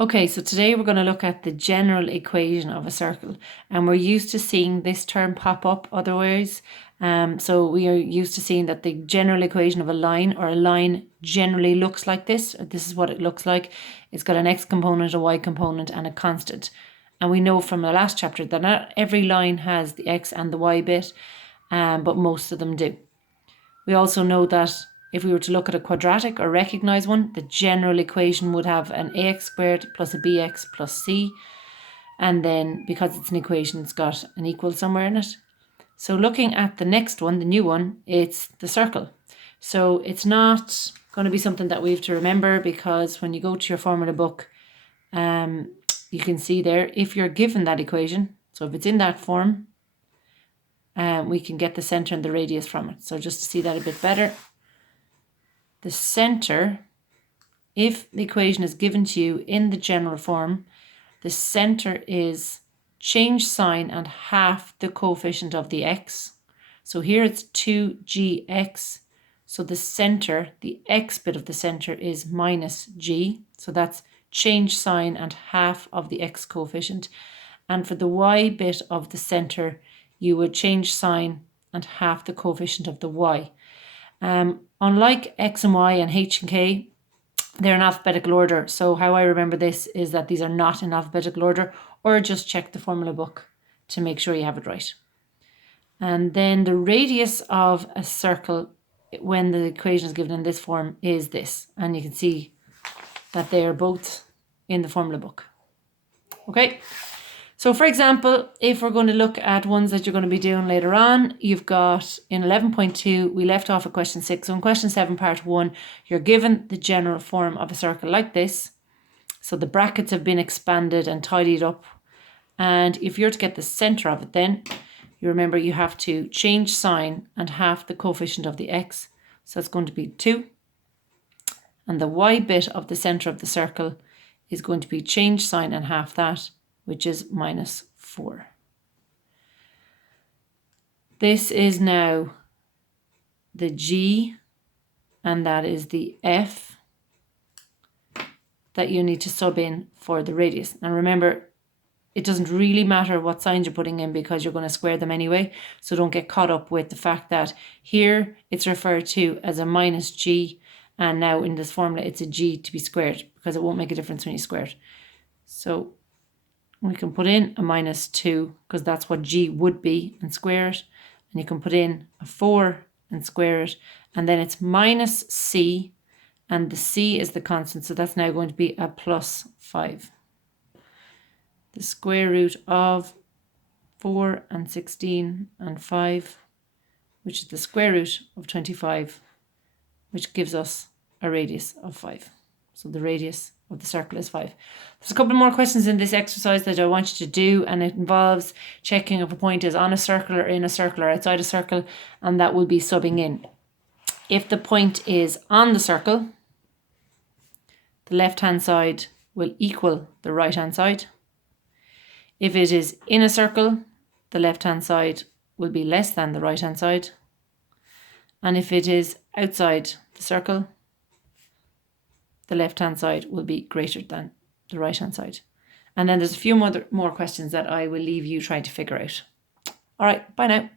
Okay, so today we're going to look at the general equation of a circle, and we're used to seeing this term pop up otherwise. So we are used to seeing that the general equation of a line generally looks like this. This is what it looks like. It's got an x component, a y component, and a constant. And we know from the last chapter that not every line has the x and the y bit, but most of them do. We also know that if we were to look at a quadratic or recognise one, the general equation would have an ax squared plus a bx plus c. And then because it's an equation, it's got an equal somewhere in it. So looking at the next one, the new one, it's the circle. So it's not going to be something that we have to remember, because when you go to your formula book, you can see there, if you're given that equation, so if it's in that form, we can get the centre and the radius from it. So just to see that a bit better, the centre, if the equation is given to you in the general form, the centre is change sign and half the coefficient of the x. So here it's 2gx. So the centre, the x bit of the centre is minus g. So that's change sign and half of the x coefficient. And for the y bit of the centre, you would change sign and half the coefficient of the y. Unlike x and y and h and k, they're in alphabetical order. So how I remember this is that these are not in alphabetical order, or just check the formula book to make sure you have it right. And then the radius of a circle, when the equation is given in this form, is this. And you can see that they are both in the formula book. Okay. So for example, if we're going to look at ones that you're going to be doing later on, you've got in 11.2, we left off at question 6. So in question 7, part 1, you're given the general form of a circle like this. So the brackets have been expanded and tidied up. And if you're to get the centre of it, then you remember you have to change sign and half the coefficient of the x. So that's going to be 2. And the y bit of the centre of the circle is going to be change sign and half that, which is minus 4. This is now the G, and that is the F that you need to sub in for the radius. And remember, it doesn't really matter what signs you're putting in, because you're going to square them anyway. So don't get caught up with the fact that here it's referred to as a minus G, and now in this formula it's a G to be squared, because it won't make a difference when you square it. So we can put in a minus 2, because that's what G would be, and square it. And you can put in a 4 and square it. And then it's minus C, and the C is the constant. So that's now going to be a plus 5. The square root of 4 and 16 and 5, which is the square root of 25, which gives us a radius of 5. So the radius of the circle is 5. There's a couple more questions in this exercise that I want you to do, and it involves checking if a point is on a circle or in a circle or outside a circle, and that will be subbing in. If the point is on the circle, the left-hand side will equal the right-hand side. If it is in a circle, the left-hand side will be less than the right-hand side. And if it is outside the circle, the left-hand side will be greater than the right-hand side. And then there's a few more questions that I will leave you trying to figure out. All right, bye now.